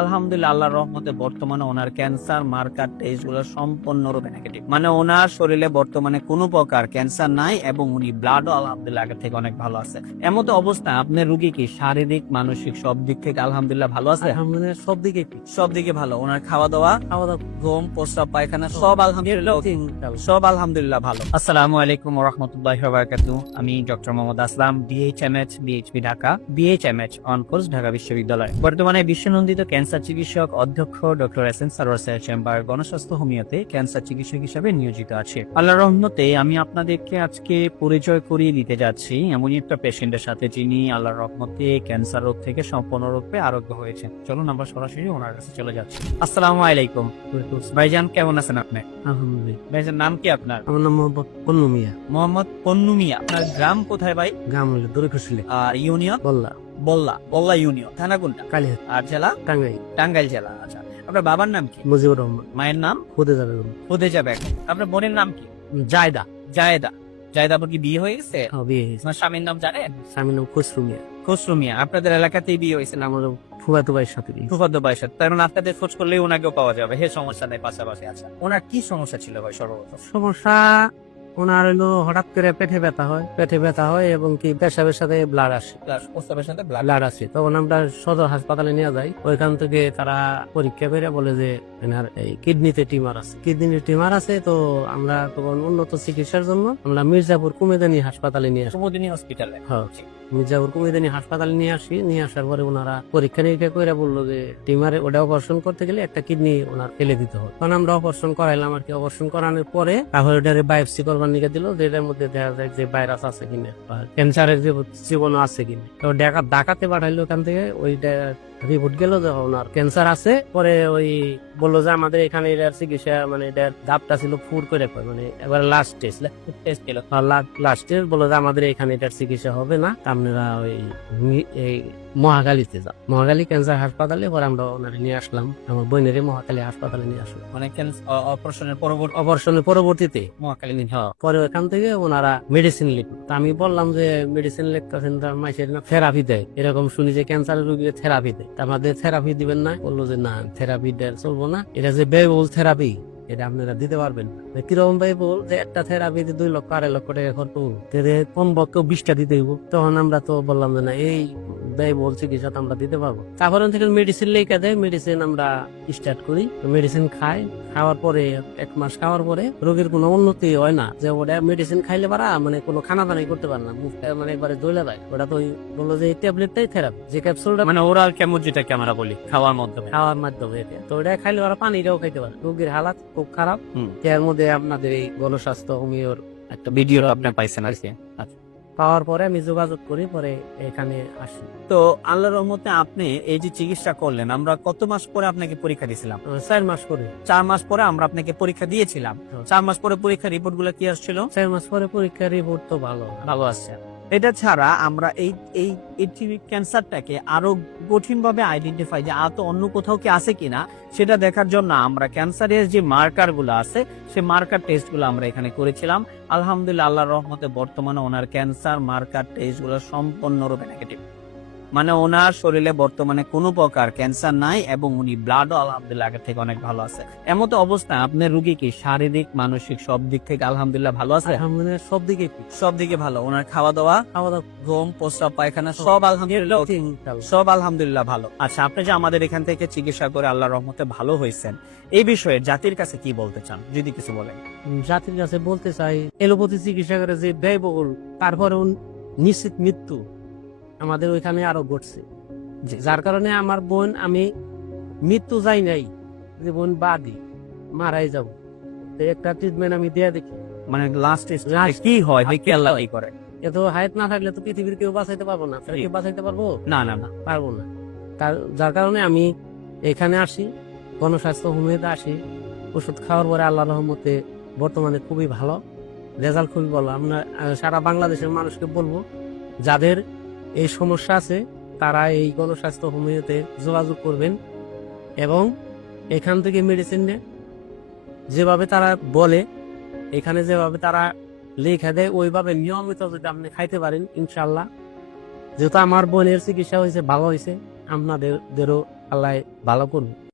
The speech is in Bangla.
আলহামদুলিল্লাহ আল্লাহর রহমতে বর্তমানে ওনার ক্যান্সার মার্কার টেস্ট গুলো সম্পূর্ণরূপে নেগেটিভ। মানে ওনার শরীরে বর্তমানে কোনো প্রকার ক্যান্সার নাই এবং উনি ব্লাডও আলহামদুলিল্লাহ আগের থেকে অনেক ভালো আছে। এমত অবস্থায় আপনার রুগী কি শারীরিক মানসিক সব দিক থেকে আলহামদুলিল্লাহ ভালো আছে? আলহামদুলিল্লাহ সব দিকে ভালো। ওনার খাওয়া দাওয়া ঘুম প্রস্রাব পায়খানা সব আলহামদুলিল্লাহ ভালো। আসসালামু আলাইকুম ওয়া রাহমাতুল্লাহি ওয়া বারাকাতুহু। আমি doctor Mohammad Aslam, BHMH BHP Dhaka, BHMH on course Dhaka বিশ্ববিদ্যালয়। বর্তমানে বিশ্বনন্দিত ক্যান্সার চিকিৎসক অধ্যক্ষ ডক্টর এসএন সারোয়ার চেম্বার গণস্বাস্থ্য হোমিওতে ক্যান্সার চিকিৎসক হিসেবে নিয়োজিত আছে। আল্লাহর রহমতে আমি আপনাদেরকে আজকে পরিচয় করিয়ে দিতে যাচ্ছি এমনই একটা পেশেন্টের সাথে যিনি আল্লাহর রহমতে ক্যান্সার রোগ থেকে সম্পূর্ণরূপে আরোগ্য হয়েছেন। চলুন আমরা সরাসরি ওনার কাছে চলে যাচ্ছি। আসসালামু আলাইকুম ভাইজান, কেমন আছেন আপনি? আলহামদুলিল্লাহ। ভাইজান নাম কি আপনার? আমার নাম মোহাম্মদ পন্নু মিয়া। মোহাম্মদ পন্নু মিয়া। আপনার গ্রাম কোথায় ভাই? গ্রাম হলো দড়িখুশিলে। আর ইউনিয়ন? বল্লা। বল্লা ইউনিয়ন। থানা কোনটা? কালিহাত। আর জেলা? টাঙ্গাইল। টাঙ্গাইল জেলা। আচ্ছা, আপনার বাবার নাম কি? মুজিবুর রহমান। মায়ের নাম? খুদে বেগম। খুদেজা বেগম। আপনার বোনের নাম কি? জায়দা। জায়েদা। জায়েদা কি বিয়ে হয়ে গেছে? হ্যাঁ, বিয়ে হয়েছে। আপনার স্বামীর নাম জানেন? স্বামীর নাম খসরু মিয়া। খসরু মিয়া। আপনাদের এলাকাতেই বিয়ে হয়েছে? আমার ফুফাতো ভাইয়ের সাথে বিয়ে। ফুফাতো ভাইয়ের সাথে। তার মানে আপনাদের খোঁজ করলেই ওনাকেও পাওয়া যাবে। হে, সমস্যা নেই, পাশাপাশি। আচ্ছা, ওনার কি সমস্যা ছিল ভাই সর্বপ্রথম? সমস্যা ওনার হলো হঠাৎ করে পেটে ব্যথা হয় এবং কি পেশাবের সাথে ব্লাড আসে। প্রস্তাবের সাথে ব্লাড ব্লাড আসে, তখন আমরা সদর হাসপাতালে নিয়ে যাই। ওইখান থেকে তারা পরীক্ষা করে বলে যে এনার এই কিডনিতে টিউমার আছে। তো আমরা তখন উন্নত চিকিৎসার জন্য আমরা মির্জাপুর কুমেদানি হাসপাতালে নিয়ে আসি। কুমুদিনী হসপিটালে? হ্যাঁ, মির্জাপুর কুমেদানি হাসপাতালে নিয়ে আসার পরে ওনারা পরীক্ষা নিরীক্ষা করে বললো যে টিউমারে ওটা অপারেশন করতে গেলে একটা কিডনি ওনার ফেলে দিতে হবে। তখন আমরা অপারেশন করাইলাম আর কি। অপারেশন করানোর পরে তারপরে ওটারে বায়োপসি করবার নিয়ে দিল, যেটার মধ্যে দেখা যায় যে ভাইরাস আছে কিনা বা ক্যান্সারের যে জীবাণু আছে কিনা। তো ঢাকাতে পাঠাইলো। ওখান থেকে ওইটা রিপোর্ট গেল যে ওনার ক্যান্সার আছে। পরে ওই বললো যে আমাদের এখানে এটার চিকিৎসা মানে এটার ধাপটা ছিল ফুর করে মানে এবার লাস্ট টেস্ট ছিল। লাস্ট টেস্ট বললো যে আমাদের এখানে এটার চিকিৎসা হবে না, আপনারা ওই মহাখালীতে যাও। মহাখালী ক্যান্সার হাসপাতালে। পরে আমরা ওনারে নিয়ে আসলাম, আমার বোনের মহাখালী হাসপাতালে নিয়ে আসলাম। মানে অপারেশনের পরবর্তীতে মহাখালী। পরে ওখান থেকে ওনারা মেডিসিন লিখল। তা আমি বললাম যে মেডিসিন লিখতেছেন তার মাসের থেরাপি দেয়, এরকম শুনি যে ক্যান্সারের রোগীকে থেরাপি দেয়। আমাদের থেরাপি দিবেন না? বললো যে না, থেরাপি চলবো না, এটা যে ব্যয়বহুল থেরাপি এটা আপনারা দিতে পারবেন না। কিরকম ব্যয়বহুল যে একটা থেরাপি 2 লক্ষ 2.5 লক্ষ টাকা খরচ, কমপক্ষে 20টা দিতে হইব। তখন আমরা তো বললাম যে না, এই ব্যয়বহুল চিকিৎসা তো আমরা দিতে পারবো। তারপর থেকে মেডিসিন লেখা দেয়, মেডিসিন আমরা স্টার্ট করি। মেডিসিন খাওয়ার পরে 1 মাস খাওয়ার পরে রোগীর কোনো উন্নতি হয় না। যে ওটা মেডিসিন খাইলে পারা মানে কোনো খানা দানাই করতে পারে না, মুখটা মানে একবারে দইলা যায়। ওটা তো বললো যে এই ট্যাবলেটটাই থেরাপি, যে ক্যাপসুলটা মানে ওরাল কেমন, যেটাকে আমরা বলি খাওয়ার মাধ্যমে এটা। তো ওটা খাইলে ওরা পানিটাও খাইতে পারে। রোগীর হালাত খুব খারাপ। এর মধ্যে আপনাদের এই গণস্বাস্থ্য হোমিওর একটা ভিডিও আপনি পাইছেন আর কি। আচ্ছা, পাওয়ার পরে আমি যোগাযোগ করি, পরে এখানে আসি। তো আল্লাহর রহমতে আপনি এই যে চিকিৎসা করলেন, আমরা কত মাস পরে আপনাকে পরীক্ষা দিয়েছিলাম? 4 মাস করে। 4 মাস পরে আমরা আপনাকে পরীক্ষা দিয়েছিলাম। 4 মাস পরে পরীক্ষা রিপোর্ট গুলো কি আসছিল? 4 মাস পরে পরীক্ষার রিপোর্ট তো ভালো আসছে। এটা ছাড়া আমরা এই ক্যান্সারটাকে আরো কঠিন ভাবে আইডেন্টিফাই যে আর তো অন্য কোথাও কি আছে কিনা সেটা দেখার জন্য আমরা ক্যান্সারের যে মার্কার গুলো আছে সেই মার্কার টেস্ট গুলো আমরা এখানে করেছিলাম। আলহামদুলিল্লাহ আল্লাহর রহমতে বর্তমানে ওনার ক্যান্সার মার্কার টেস্ট গুলো সম্পূর্ণরূপে নেগেটিভ। মানে ওনার শরীরে বর্তমানে কোনো প্রকার ক্যান্সার নাই এবং উনি ব্লাডও আলহামদুলিল্লাহ আগের থেকে অনেক ভালো আছে। এমত অবস্থায় আপনার রুগী কি শারীরিক মানসিক সব দিক থেকে আলহামদুলিল্লাহ ভালো আছে? আলহামদুলিল্লাহ সব দিকে ভালো। ওনার খাওয়া দাওয়া ঘুম প্রস্রাব পায়খানা সব আলহামদুলিল্লাহ ভালো। আচ্ছা, আপনি যে আমাদের এখান থেকে চিকিৎসা করে আল্লাহর রহমতে ভালো হয়েছেন, এই বিষয়ে জাতির কাছে কি বলতে চান যদি কিছু বলেন? জাতির কাছে বলতে চাই, এলোপ্যাথি চিকিৎসা করে যে ব্যয়বহুল, তারপরে নিশ্চিত মৃত্যু আমাদের ওইখানে আরো ঘটছে, যার কারণে আমার বোন, আমি মৃত্যু যাই নাই, যে বোন বাদী মারাই যাব, একটা ট্রিটমেন্ট আমি দিয়ে দেখি। মানে লাস্ট কি হয় কি আল্লাহ করে? এত হায়াত না থাকলে তো পৃথিবীর কেউ বাঁচাইতে পারবো না। কেউ বাঁচাইতে পারবো না, পারবো না। যার কারণে আমি এখানে আসি, গণস্বাস্থ্য হোমিওতে আসি। ওষুধ খাওয়ার পরে আল্লাহ রহমতে বর্তমানে খুবই ভালো রেজাল্ট, খুবই ভালো। আমরা সারা বাংলাদেশের মানুষকে বলবো, যাদের এই সমস্যা আছে তারা এই গণস্বাস্থ্য হোমিওতে যোগাযোগ করবেন এবং এখান থেকে মেডিসিন নেন। যেভাবে তারা বলে, এখানে যেভাবে তারা লেখা দেয়, ওইভাবে নিয়মিত যদি আপনি খাইতে পারেন, ইনশাল্লাহ, যেহেতু আমার বোনের চিকিৎসা হয়েছে, ভালো হয়েছে, আপনাদেরও আল্লাহ ভালো করুন।